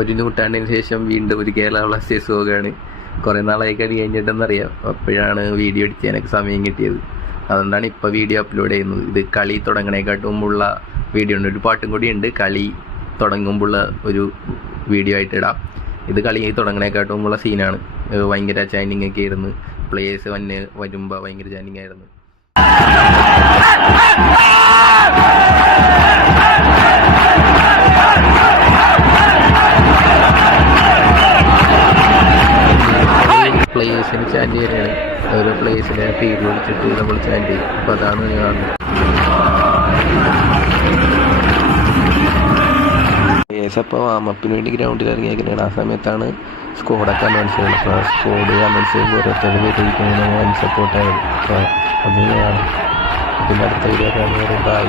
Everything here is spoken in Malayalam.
ഒരു നൂറ്റാണ്ടിന് ശേഷം വീണ്ടും ഒരു കേരള ബ്ലാസ്റ്റേഴ്സ് പോകുകയാണ്. കുറേ നാളായി കളി കഴിഞ്ഞിട്ടെന്നറിയാം. അപ്പോഴാണ് വീഡിയോ എഡിറ്റ് ചെയ്യാനൊക്കെ സമയം കിട്ടിയത്. അതുകൊണ്ടാണ് ഇപ്പോൾ വീഡിയോ അപ്ലോഡ് ചെയ്യുന്നത്. ഇത് കളി തുടങ്ങണേക്കാട്ടും മുമ്പുള്ള വീഡിയോ ഉണ്ട്. ഒരു പാട്ടും കൂടി ഉണ്ട് കളി തുടങ്ങുമ്പോഴുള്ള ഒരു വീഡിയോ ആയിട്ട് ഇടാം. ഇത് കളി തുടങ്ങണേക്കാട്ടും മുമ്പുള്ള സീനാണ്. ഭയങ്കര ചാൻഡിങ് ഒക്കെ ആയിരുന്നു. പ്ലേയേഴ്സ് വരുമ്പോൾ ഭയങ്കര ചാൻഡിങ് ആയിരുന്നു. പ്ലേയേഴ്സിന് ചാൻഡ് ചെയ്യാനാണ്. ഓരോ പ്ലേയേഴ്സിനെ പേര് വിളിച്ചിട്ട് നമ്മൾ ചാൻഡ് ചെയ്യും. അപ്പോൾ അതാണ് കാണുന്നത്. പ്ലേയേഴ്സ് അപ്പോൾ വാമപ്പിന് വേണ്ടി ഗ്രൗണ്ടിൽ ഇറങ്ങിയേക്കുന്നതാണ്. ആ സമയത്താണ് സ്കോഡൊക്കെ അനൗൺസ് ചെയ്യുന്നത്. അപ്പോൾ സ്കോഡ് അനൗൺസ് ചെയ്യുമ്പോൾ ഓരോരുത്തർ പേരിരിക്കുന്നതിന് സപ്പോർട്ടായത്. അപ്പോൾ അത് പിന്നെ അടുത്ത വീഡിയോ കാണുന്നത്. ബൈ.